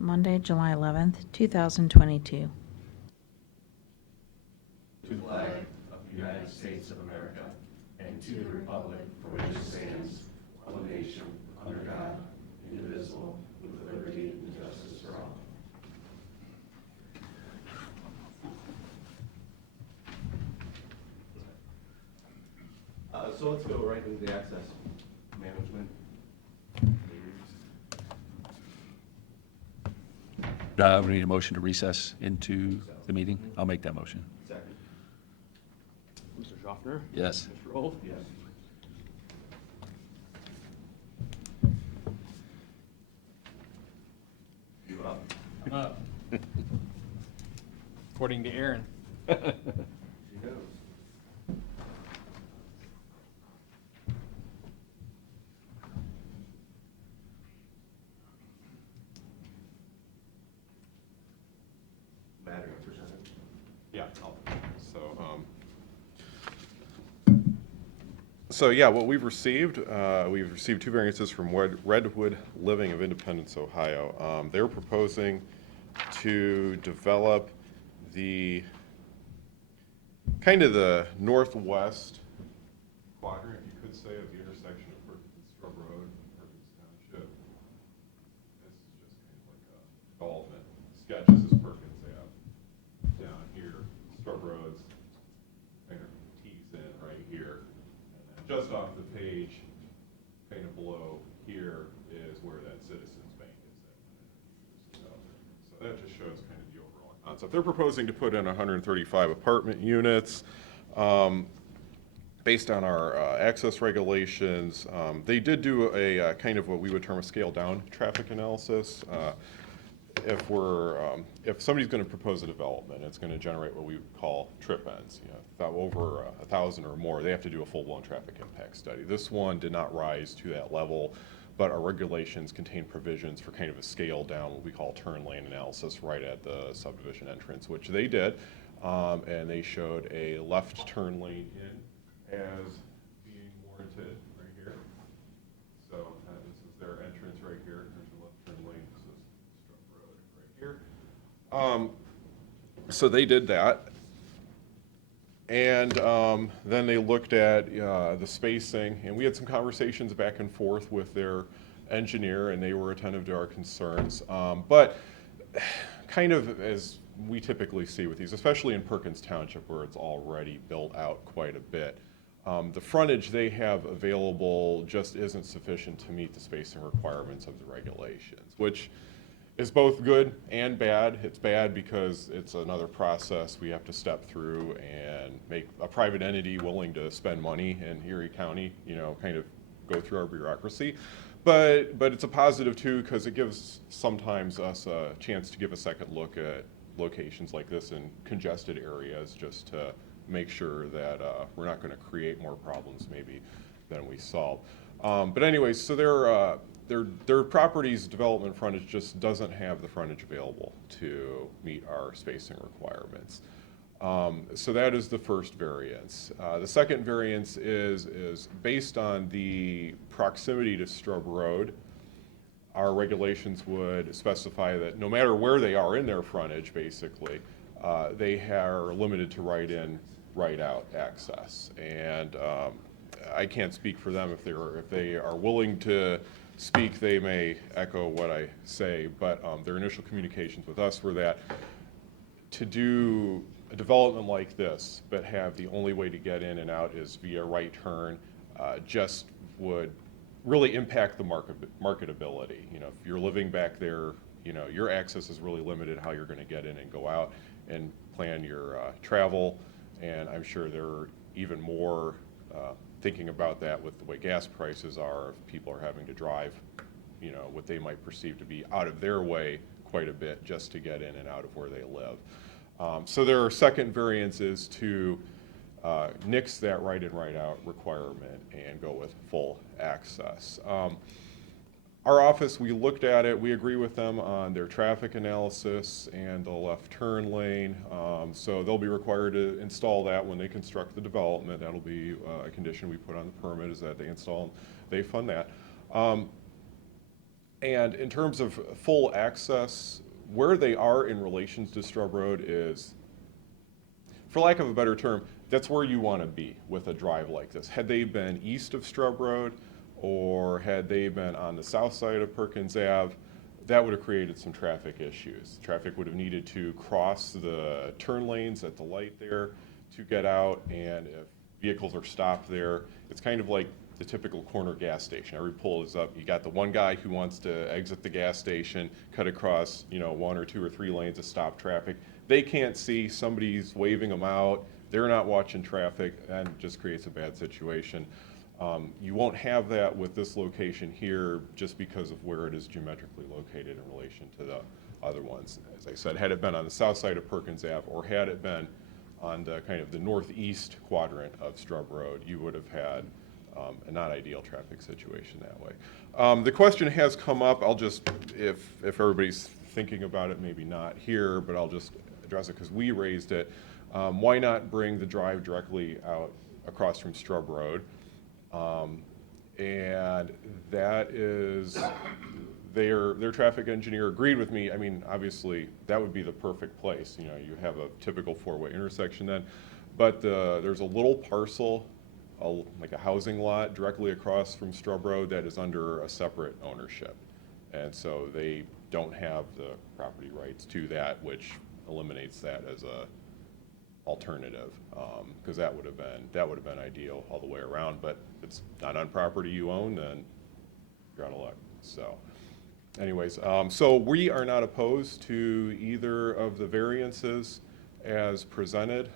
Monday, July 11th, 2022. To the flag of the United States of America and to the republic for which it stands, one nation, under God, indivisible, with liberty and justice for all. So let's go right into the access management. We need a motion to recess into the meeting. I'll make that motion. Second. Mr. Schaffner? Yes. Mr. Rolfe? Yes. You up? I'm up. According to Aaron. She knows. Matter presented. Yeah. So yeah, what we've received two variances from Redwood Living of Independence, Ohio. They're proposing to develop the kind of the northwest quadrant, you could say, of the intersection of Perkins and Scrub Road and Perkins Township. This is just kind of like a development sketch. This is Perkins Ave. Down here, Scrub Road's kind of tees in right here. And then just off the page, kind of below here, is where that Citizens Bank is at. So that just shows kind of the overall concept. They're proposing to put in 135 apartment units. Based on our access regulations, they did do a kind of what we would term a scale down traffic analysis. If somebody's going to propose a development, it's going to generate what we would call trip ends. Over 1,000 or more, they have to do a full-blown traffic impact study. This one did not rise to that level, but our regulations contain provisions for kind of a scale down, what we call turn lane analysis, right at the subdivision entrance, which they did, and they showed a left turn lane in as being warranted right here. So this is their entrance right here. There's a left turn lane. This is Strub Road right here. So they did that. And then they looked at the spacing, and we had some conversations back and forth with their engineer, and they were attentive to our concerns. But kind of as we typically see with these, especially in Perkins Township where it's already built out quite a bit, the frontage they have available just isn't sufficient to meet the spacing requirements of the regulations, which is both good and bad. It's bad because it's another process we have to step through and make a private entity willing to spend money in Erie County, kind of go through our bureaucracy. But it's a positive too, because it gives sometimes us a chance to give a second look at locations like this in congested areas, just to make sure that we're not going to create more problems maybe than we solve. But anyways, so their property's development frontage just doesn't have the frontage available to meet our spacing requirements. So that is the first variance. The second variance is based on the proximity to Strub Road. Our regulations would specify that no matter where they are in their frontage, basically, they are limited to right-in, right-out access. And I can't speak for them. If they are willing to speak, they may echo what I say, but their initial communications with us were that to do a development like this, but have the only way to get in and out is via right turn, just would really impact the marketability. If you're living back there, your access is really limited how you're going to get in and go out and plan your travel, and I'm sure they're even more thinking about that with the way gas prices are. If people are having to drive, what they might perceive to be out of their way quite a bit just to get in and out of where they live. So their second variance is to nix that right-in, right-out requirement and go with full access. Our office, we looked at it, we agree with them on their traffic analysis and the left turn lane. So they'll be required to install that when they construct the development. That'll be a condition we put on the permit, is that they install, they fund that. And in terms of full access, where they are in relation to Strub Road is, for lack of a better term, that's where you want to be with a drive like this. Had they been east of Strub Road, or had they been on the south side of Perkins Ave, that would have created some traffic issues. Traffic would have needed to cross the turn lanes at the light there to get out, and if vehicles are stopped there, it's kind of like the typical corner gas station. Every pull is up. You got the one guy who wants to exit the gas station, cut across, one or two or three lanes to stop traffic. They can't see, somebody's waving them out, they're not watching traffic, and it just creates a bad situation. You won't have that with this location here just because of where it is geometrically located in relation to the other ones. As I said, had it been on the south side of Perkins Ave, or had it been on the kind of the northeast quadrant of Strub Road, you would have had a not ideal traffic situation that way. The question has come up, I'll just, if everybody's thinking about it, maybe not here, but I'll just address it because we raised it. Why not bring the drive directly out across from Strub Road? And that is, their traffic engineer agreed with me. I mean, obviously, that would be the perfect place. You have a typical four-way intersection then, but there's a little parcel, like a housing lot directly across from Strub Road that is under a separate ownership. And so they don't have the property rights to that, which eliminates that as a alternative, because that would have been ideal all the way around. But if it's not on property you own, then you're out of luck. So anyways, so we are not opposed to either of the variances as presented.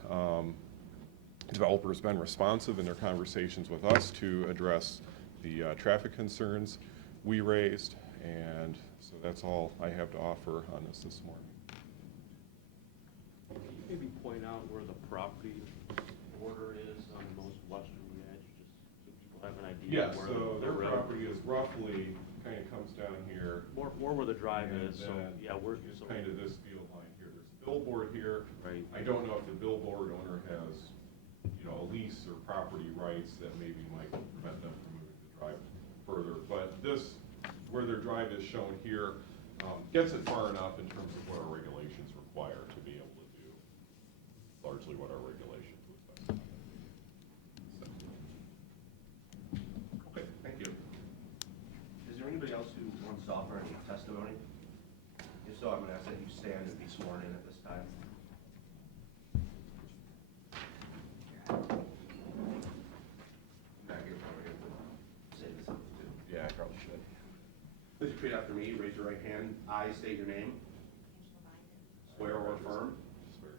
Developer's been responsive in their conversations with us to address the traffic concerns we raised, and so that's all I have to offer on this morning. Can you maybe point out where the property border is on the most westerly edge, just so people have an idea? Yeah, of where so the their road- property is roughly, kind of comes down here. More where the drive and is, so, then yeah, we're, it's so, kind of this field line here. There's a billboard here. right, I don't know if the billboard owner has, a lease or property rights that maybe might prevent them from moving the drive further. But this, where their drive is shown here, gets it far enough in terms of what our regulations require to be able to do largely what our regulations would specify. So. Okay, thank you. Is there anybody else who wants to offer any testimony? If so, I'm going to ask that you stand and be sworn in at this time. Back here, probably have to say this too. Yeah, I probably should. Please repeat after me. Raise your right hand. I state your name. Swear or affirm Swear.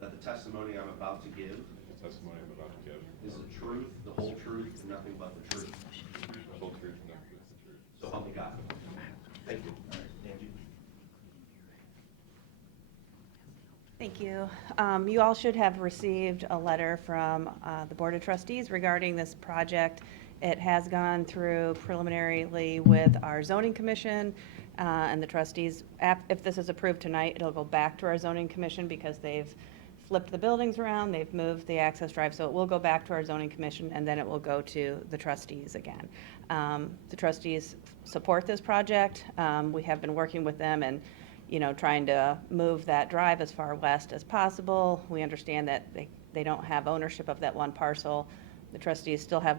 that the testimony I'm about to give The testimony I'm about to give is the truth, the whole truth, and nothing but the truth. the whole truth and nothing but the truth. So help me God. Thank you. All right, Angie. Thank you. You all should have received a letter from the Board of Trustees regarding this project. It has gone through preliminarily with our zoning commission and the trustees. If this is approved tonight, it'll go back to our zoning commission because they've flipped the buildings around, they've moved the access drive, so it will go back to our zoning commission, and then it will go to the trustees again. The trustees support this project. We have been working with them and trying to move that drive as far west as possible. We understand that they don't have ownership of that one parcel. The trustees still have,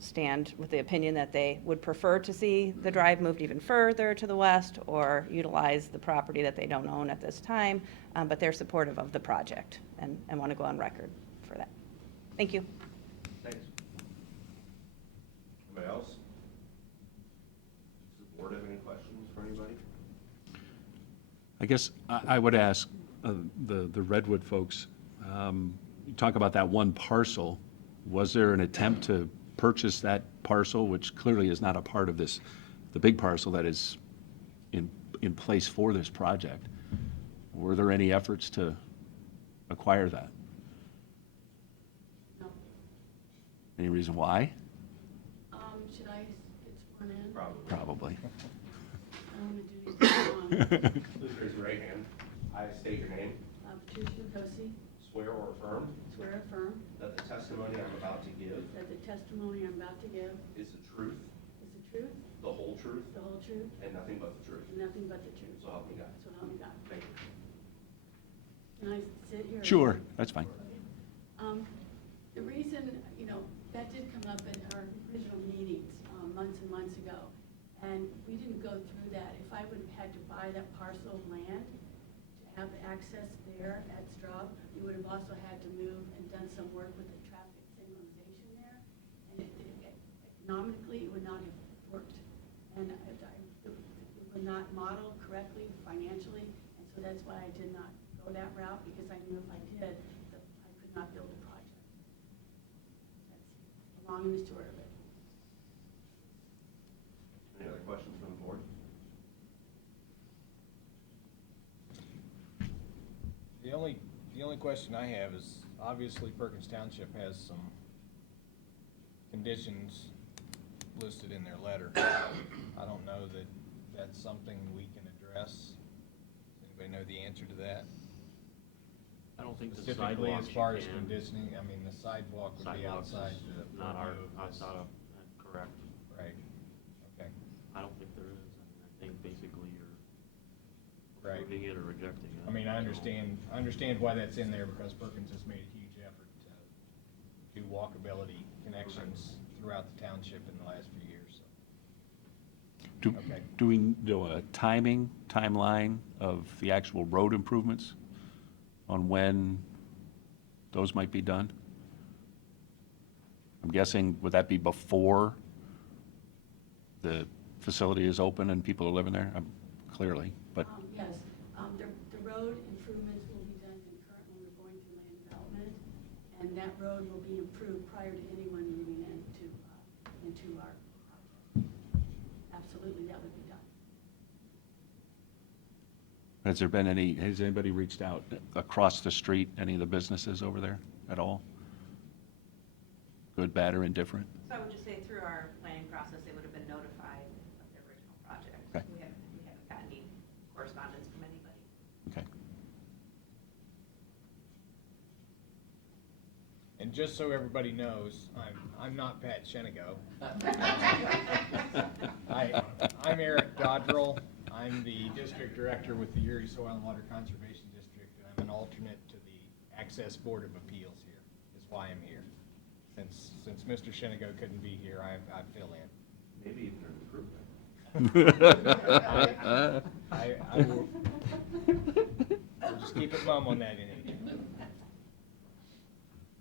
stand with the opinion that they would prefer to see the drive moved even further to the west or utilize the property that they don't own at this time, but they're supportive of the project and want to go on record for that. Thank you. Thanks. Anybody else? Does the board have any questions for anybody? I guess I would ask the Redwood folks, you talk about that one parcel. Was there an attempt to purchase that parcel, which clearly is not a part of this, the big parcel that is in place for this project? Were there any efforts to acquire that? No. Any reason why? Should I get sworn in? Probably. Probably. I want to do these long. Please raise your right hand. I state your name. Patricia Kosi, Swear or affirm swear affirm that the testimony I'm about to give that the testimony I'm about to give is the truth, is the truth, the the whole truth, the whole truth, and nothing but the truth. and nothing but the truth. So help me God. So help me God. Thank you. Can I sit here? Sure, that's fine. The reason, that did come up at our original meetings, months and months ago, and we didn't go through that. If I would have had to buy that parcel of land to have access there at Straub, we would have also had to move and done some work with the traffic signalization there, and economically, it would not have worked. And it would not model correctly financially, and so that's why I did not go that route, because I knew if I did, that I could not build a project. That's the long and the short of it. Any other questions from the board? The only question I have is, obviously Perkins Township has some conditions listed in their letter. I don't know that that's something we can address. Does anybody know the answer to that? I don't think the Specifically, sidewalks as far you as can. conditioning, I mean, the sidewalk would be Sidewalks outside is the not our, purview of this. outside of, correct. Right, okay, I don't think there is. I think basically you're right. approving it or rejecting it. I mean, I understand why that's in there, because Perkins has made a huge effort to do walkability connections throughout the township in the last few years, so. Okay. Do we know a timeline of the actual road improvements on when those might be done? I'm guessing, would that be before the facility is open and people are living there? Clearly, but, Yes, the road improvements will be done concurrently. We're going through land development, and that road will be improved prior to anyone moving into our project. Absolutely, that would be done. has anybody reached out across the street, any of the businesses over there at all? Good, bad, or indifferent? So I would just say through our planning process, they would have been notified of the original project. Okay. We haven't gotten any correspondence from anybody. Okay. And just so everybody knows, I'm not Pat Shenigo. I'm Eric Dodrell. I'm the district director with the Erie Soil and Water Conservation District, and I'm an alternate to the Access Board of Appeals here, is why I'm here. Since Mr. Shenigo couldn't be here, I fill in. Maybe even an improvement. I will, we'll just keep it mum on that in any case.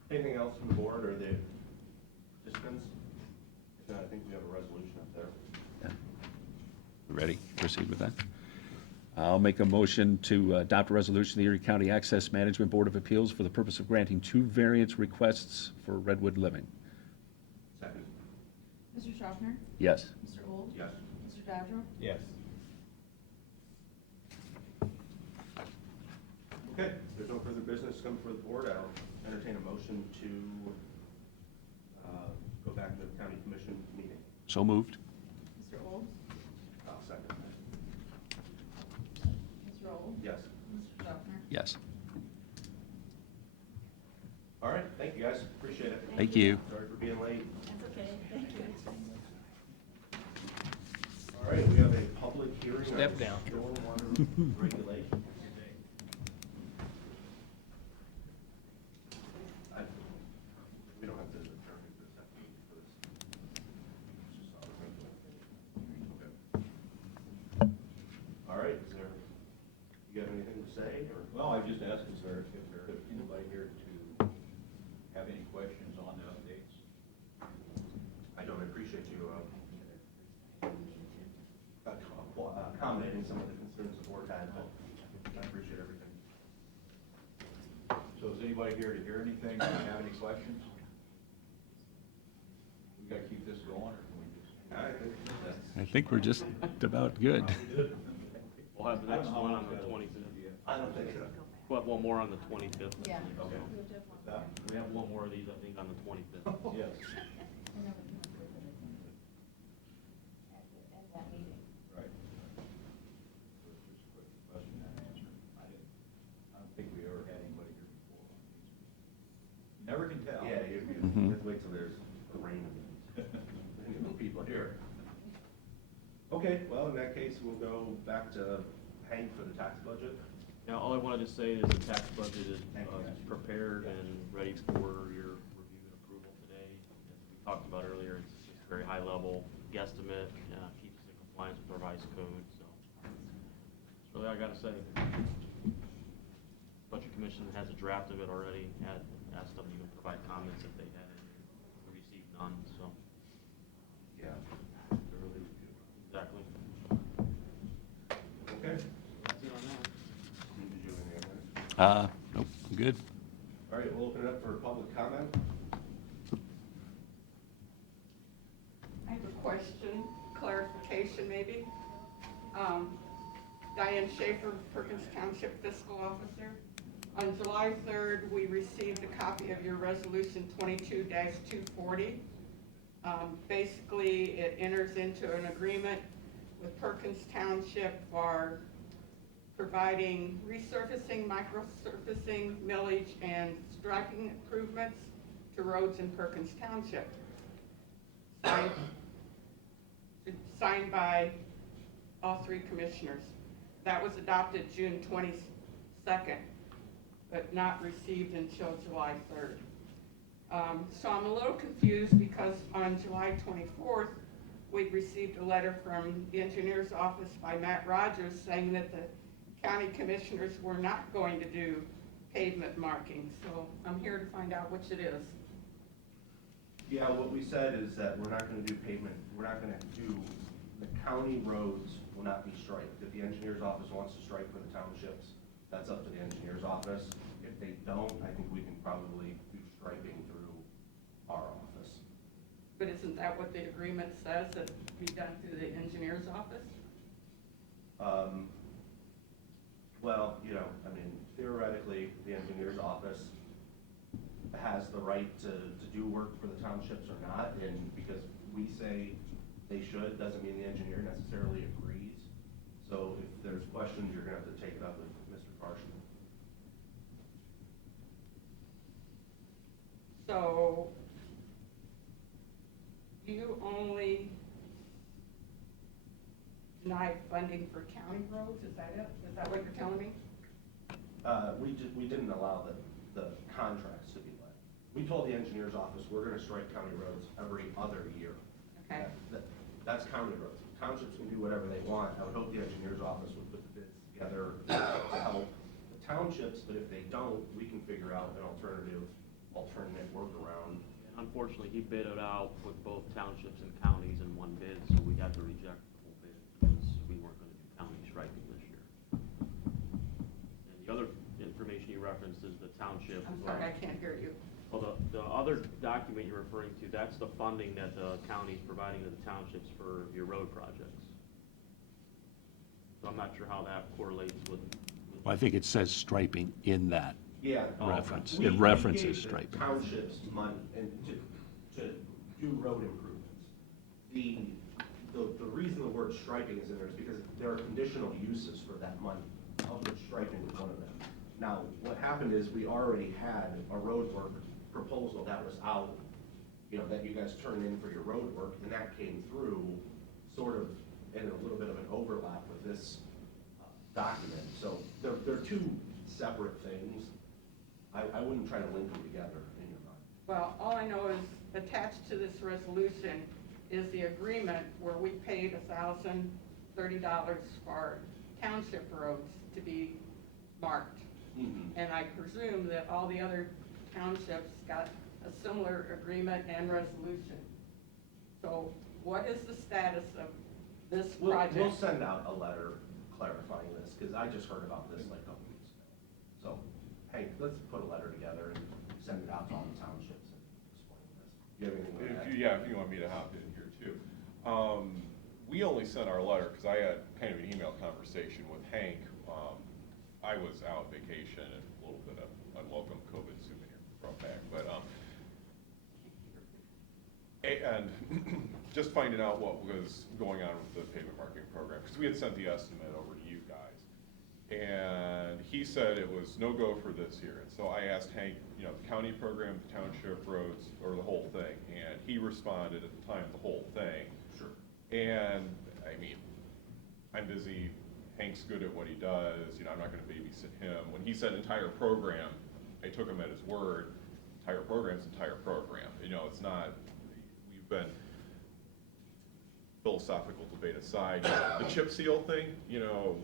Anything else from the board or the participants? If not, I think we have a resolution up there. Ready? Proceed with that. I'll make a motion to adopt a resolution of the Erie County Access Management Board of Appeals for the purpose of granting 2 variance requests for Redwood Living. Second. Mr. Schaffner? Yes. Mr. Gold? Yes. Mr. Dodger? Yes. Okay, if there's no further business coming before the board, I'll entertain a motion to go back to the county commission meeting. So moved? Mr. Gold? I'll second that. Mr. Old? Yes. Mr. Schaffner? Yes. All right, thank you guys, appreciate it. Thank you. Sorry for being late. That's okay, thank you. All right, we have a public hearing. Step on down. Stormwater regulations. We don't have to adjourn it this afternoon for this. It's just on the regular. Okay. All right, is there, you got anything to say, or? Well, I just asked, is there anybody here to have any questions on the updates? I don't appreciate you accommodating some of the concerns the board had, but I appreciate everything. So is anybody here to hear anything, or have any questions? We gotta keep this going, or can we just? I think that's. I think we're just about good. We'll have the next one on the 25th. I don't think so. We'll have one more on the 25th. Yeah. Okay. We have one more of these, I think, on the 25th. Yes, At that meeting. right. So it's just a quick question and answer. I don't think we ever had anybody here before. You never can tell. Yeah, you have to wait till there's a rain and people here. Okay, well, in that case, we'll go back to Hank for the tax budget. Now, all I wanted to say is the tax budget is Thank you. prepared and ready for your review and approval today. As we talked about earlier, it's just a very high level guesstimate, keeps us in compliance with our vice code, so. That's really all I gotta say. Budget Commission has a draft of it already, asked them to even provide comments if they had any. We received none, so. Yeah. Thoroughly review. Exactly. Okay. That's it on that. Did you have any others? Nope, I'm good. All right, we'll open it up for public comment. I have a question, clarification maybe. Diane Schaefer, Perkins Township Fiscal Officer. On July 3rd, we received a copy of your resolution 22-240. Basically, it enters into an agreement with Perkins Township for providing resurfacing, microsurfacing, millage, and striping improvements to roads in Perkins Township. Signed by all three commissioners. That was adopted June 22nd, but not received until July 3rd. So I'm a little confused because on July 24th, we received a letter from the engineer's office by Matt Rogers saying that the county commissioners were not going to do pavement markings. So I'm here to find out which it is. Yeah, what we said is that we're not gonna do pavement, we're not gonna do, the county roads will not be striped. If the engineer's office wants to stripe for the townships, that's up to the engineer's office. If they don't, I think we can probably do striping through our office. But isn't that what the agreement says, that it be done through the engineer's office? Well, you know, I mean, theoretically, the engineer's office has the right to do work for the townships or not, and because we say they should, doesn't mean the engineer necessarily agrees. So if there's questions, you're gonna have to take it up with Mr. Parshman. So you only deny funding for county roads, is that it? Is that what you're telling me? We didn't allow the contracts to be let. We told the engineer's office, we're gonna strike county roads every other year. Okay. That's county roads. Townships can do whatever they want. I would hope the engineer's office would put the bids together to help the townships, but if they don't, we can figure out an alternate workaround. And unfortunately, he bid it out with both townships and counties in one bid, so we had to reject the whole bid because we weren't gonna do county striping this year. And the other information you referenced is the township. I'm sorry, I can't hear you. Well, the other document you're referring to, that's the funding that the county's providing to the townships for your road projects. So I'm not sure how that correlates with. Well, I think it says striping in that. Yeah. Reference. We- It we references gave the striping. Townships money and to do road improvements. The reason the word striping is in there is because there are conditional uses for that money, of which striping is one of them. Now, what happened is we already had a road work proposal that was out, you know, that you guys turned in for your road work, and that came through sort of in a little bit of an overlap with this document. So they're two separate things. I wouldn't try to link them together in your mind. Well, all I know is attached to this resolution is the agreement where we paid $1,030 for township roads to be marked. Mhm. And I presume that all the other townships got a similar agreement and resolution. So what is the status of this project? We'll send out a letter clarifying this, because I just heard about this like a couple weeks ago. So, hey, let's put a letter together and send it out to all the townships and explain this. You have anything to add? Yeah, if you want me to hop in here too. We only sent our letter because I had kind of an email conversation with Hank. I was out vacation and a little bit of unwelcome COVID souvenir brought back, but, and just finding out what was going on with the pavement marking program, because we had sent the estimate over to you guys. And he said it was no go for this year. And so I asked Hank, you know, the county program, the township roads, or the whole thing. And he responded at the time, the whole thing. Sure. And, I mean, I'm busy, Hank's good at what he does, I'm not gonna babysit him. When he said entire program, I took him at his word, entire program's entire program. It's not, we've been, philosophical debate aside, the chip seal thing,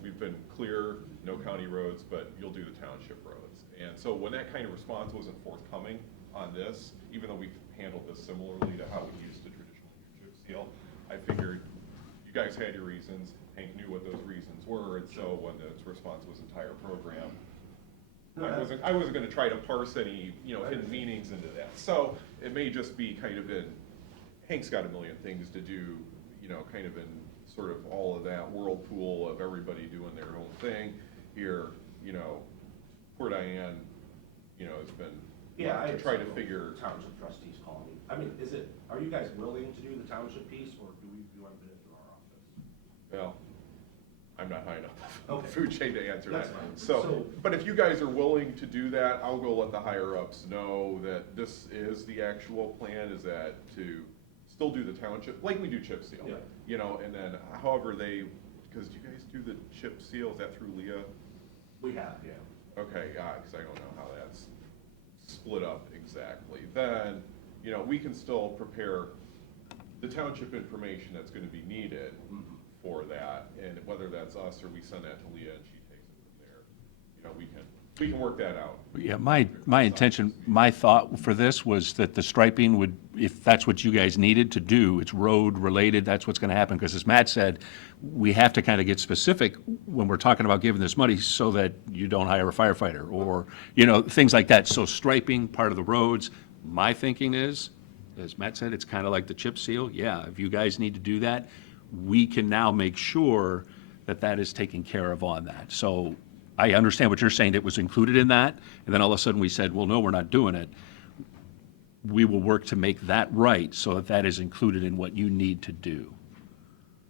we've been clear, no county roads, but you'll do the township roads. And so when that kind of response wasn't forthcoming on this, even though we've handled this similarly to how we used to traditionally do chip seal, I figured you guys had your reasons, Hank knew what those reasons were, and so when the response was entire program, I wasn't gonna try to parse any, hidden meanings into that. So it may just be kind of in, Hank's got a million things to do, kind of in sort of all of that whirlpool of everybody doing their own thing. Here, poor Diane, has been, to try to figure. Township trustees call me. I mean, are you guys willing to do the township piece, or do we want to bid it through our office? Well, I'm not high enough on the Okay. food chain to answer that. That's fine. So, but if you guys are willing to do that, I'll go let the higher ups know that this is the actual plan, is that to still do the township, like we do chip seal. Yeah. And then however because do you guys do the chip seal, is that through Leah? We have, yeah. Okay, because I don't know how that's split up exactly. Then, we can still prepare the township information that's gonna be needed for that, and whether that's us or we send that to Leah and she takes it from there, we can work that out. Yeah, my intention, my thought for this was that the striping would, if that's what you guys needed to do, it's road related, that's what's gonna happen, because as Matt said, we have to kind of get specific when we're talking about giving this money so that you don't hire a firefighter, or, things like that. So striping, part of the roads, my thinking is, as Matt said, it's kind of like the chip seal. Yeah, if you guys need to do that, we can now make sure that that is taken care of on that. So I understand what you're saying, it was included in that, and then all of a sudden we said, well, no, we're not doing it. We will work to make that right so that that is included in what you need to do.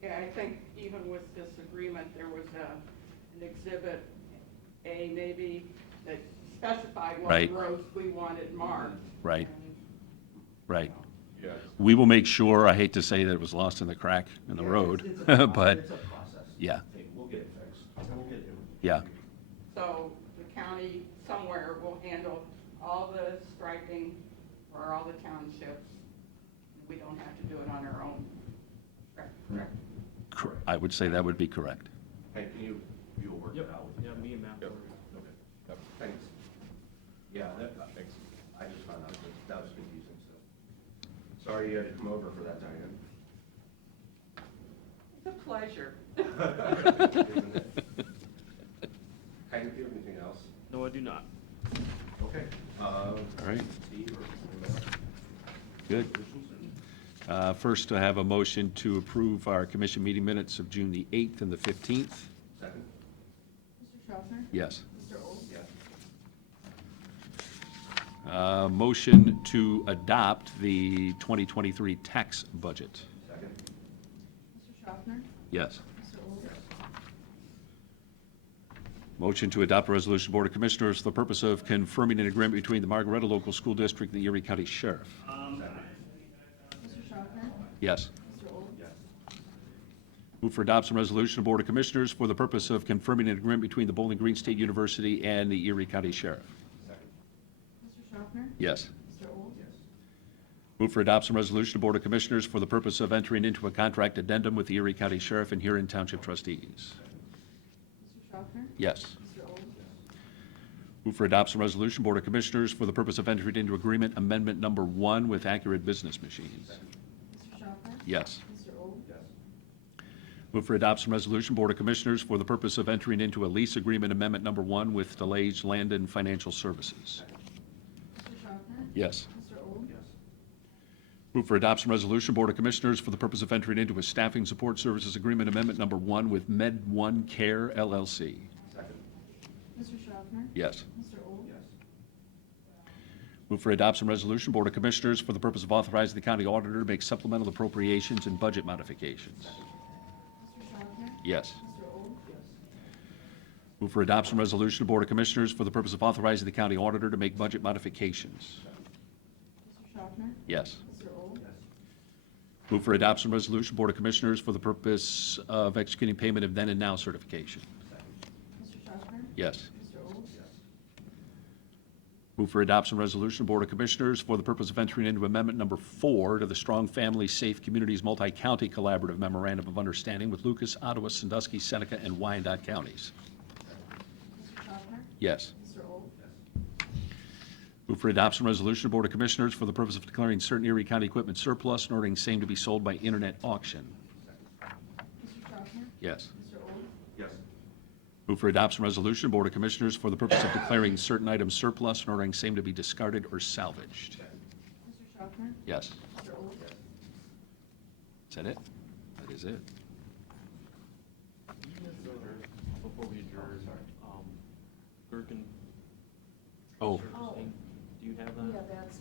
Yeah, I think even with this agreement, there was an exhibit A maybe that specified what Right. roads we wanted marked. Right. And, Right. Yeah. We will make sure, I hate to say that it was lost in the crack in the road, It's a process. but, It's a process. yeah. Hey, we'll get it fixed. And we'll get it. Yeah. So the county somewhere will handle all the striping for all the townships. We don't have to do it on our own. Correct? I would say that would be correct. Hey, you'll work it out with Yeah, me and Matt. Yep. Okay. Yep. Thanks. Yeah, Thanks. I just found out that was confusing, so. Sorry you had to come over for that, Diane. It's a pleasure. Isn't it? Kind of, do you have anything else? No, I do not. Okay. All right, Steve or anyone else? good. First, I have a motion to approve our commission meeting minutes of June the 8th and the 15th. Second? Mr. Schaffner? Yes. Mr. Olds? Yes. Motion to adopt the 2023 tax budget. Second? Mr. Schaffner? Yes. Mr. Olds? Motion to adopt a resolution, Board of Commissioners, for the purpose of confirming an agreement between the Margaretta Local School District and the Erie County Sheriff. Mr. Schaffner? Yes. Mr. Olds? Yes. Move for adoption resolution of Board of Commissioners for the purpose of confirming an agreement between the Bowling Green State University and the Erie County Sheriff. Second? Mr. Schaffner? Yes. Mr. Olds? Yes. Move for adoption resolution of Board of Commissioners for the purpose of entering into a contract addendum with the Erie County Sheriff and Huron Township trustees. Mr. Schaffner? Yes. Mr. Olds? Move for adoption resolution Board of Commissioners for the purpose of entering into agreement amendment number 1 with Accurate Business Machines. Mr. Schaffner? Yes. Mr. Olds? Yes. Move for adoption resolution Board of Commissioners for the purpose of entering into a lease agreement amendment number 1 with DeLage Landon Financial Services. Mr. Schaffner? Yes. Mr. Olds? Yes. Move for adoption resolution Board of Commissioners for the purpose of entering into a staffing support services agreement amendment number 1 with Med One Care LLC. Second? Mr. Schaffner? Yes. Mr. Olds? Yes. Move for adoption resolution Board of Commissioners for the purpose of authorizing the county auditor to make supplemental appropriations and budget modifications. Mr. Schaffner? Yes. Mr. Olds? Yes. Move for adoption resolution Board of Commissioners for the purpose of authorizing the county auditor to make budget modifications. Mr. Schaffner? Yes. Mr. Olds? Yes. Move for adoption of resolution, Board of Commissioners, for the purpose of executing payment of then and now certification. Mr. Schaffner? Yes. Mr. Olds? Move for adoption of resolution, Board of Commissioners, for the purpose of entering into Amendment Number 4 to the Strong Family Safe Communities Multi-County Collaborative Memorandum of Understanding with Lucas, Ottawa, Sandusky, Seneca, and Wyandotte counties. Mr. Schaffner? Yes. Mr. Olds? Move for adoption resolution, Board of Commissioners, for the purpose of declaring certain Erie County equipment surplus and ordering same to be sold by internet auction. Mr. Schaffner? Yes. Mr. Olds? Yes. Move for adoption resolution, Board of Commissioners, for the purpose of declaring certain items surplus and ordering same to be discarded or salvaged. Mr. Schaffner? Yes. Mr. Olds? Is that it? That is it. Before we adjourn, Gherkin Oh, surfacing, do you have Yeah, that?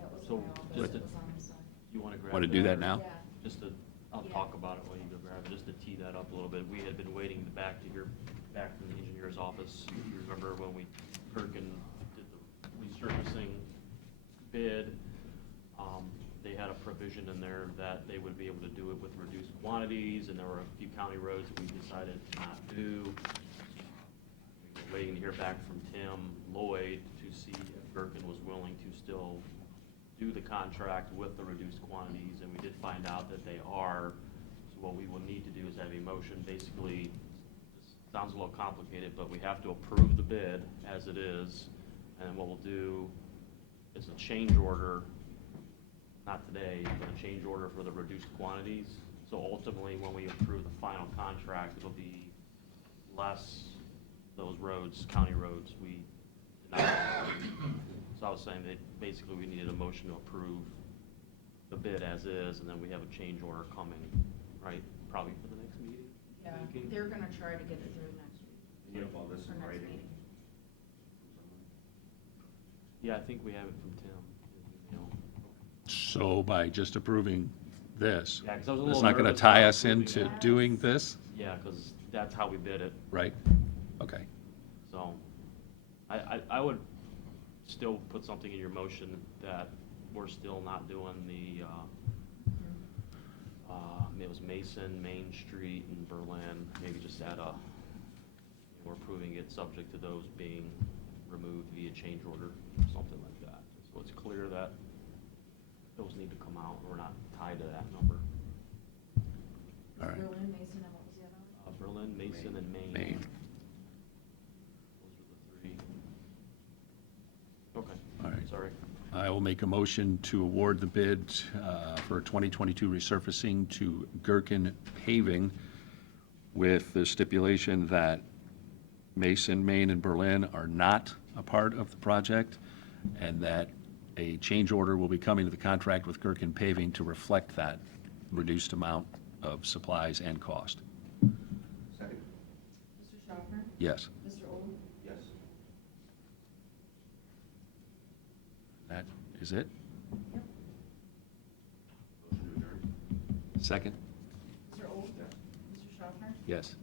that was So, my office. just It to- was on the side. You want to grab want to that? do that now? Yeah. Just to, I'll Yeah. talk about it while you go grab it, just to tee that up a little bit. We had been waiting back to hear back from the engineer's office. If you remember when Gherkin did the resurfacing bid, they had a provision in there that they would be able to do it with reduced quantities, and there were a few county roads that we decided to not do. We were waiting to hear back from Tim Lloyd to see if Gherkin was willing to still do the contract with the reduced quantities, and we did find out that they are. So what we will need to do is have a motion, basically, this sounds a little complicated, but we have to approve the bid as it is, and what we'll do is a change order, not today, but a change order for the reduced quantities. So ultimately, when we approve the final contract, it'll be less those roads, county roads, we did not. So I was saying that basically we needed a motion to approve the bid as is, and then we have a change order coming, right? Probably for the next meeting? Yeah, Thinking? they're gonna try to get it through next week. You have all this For in next writing? meeting. Yeah, I think we have it from Tim. You know. so by just approving this, Yeah, 'cause I was a it's little not going to nervous tie about us approving into that. doing this, Yeah, because that's how we bid it. right? Okay. So, I would still put something in your motion that we're still not doing the, it was Mason, Main Street, and Berlin, maybe just add we're approving it subject to those being removed via change order, something like that. So it's clear that those need to come out, and we're not tied to that number. All right. Berlin, Mason, and what was the other one? Berlin, Mason, and Maine. Maine. Those are the three. Okay. All right. Sorry. I will make a motion to award the bid for 2022 resurfacing to Gherkin Paving with the stipulation that Mason, Maine, and Berlin are not a part of the project, and that a change order will be coming to the contract with Gherkin Paving to reflect that reduced amount of supplies and cost. Second? Mr. Schaffner? Yes. Mr. Olds? Yes. That is it? Yep. Motion to adjourn? Second? Mr. Olds? Yes. Mr. Schaffner? Yes.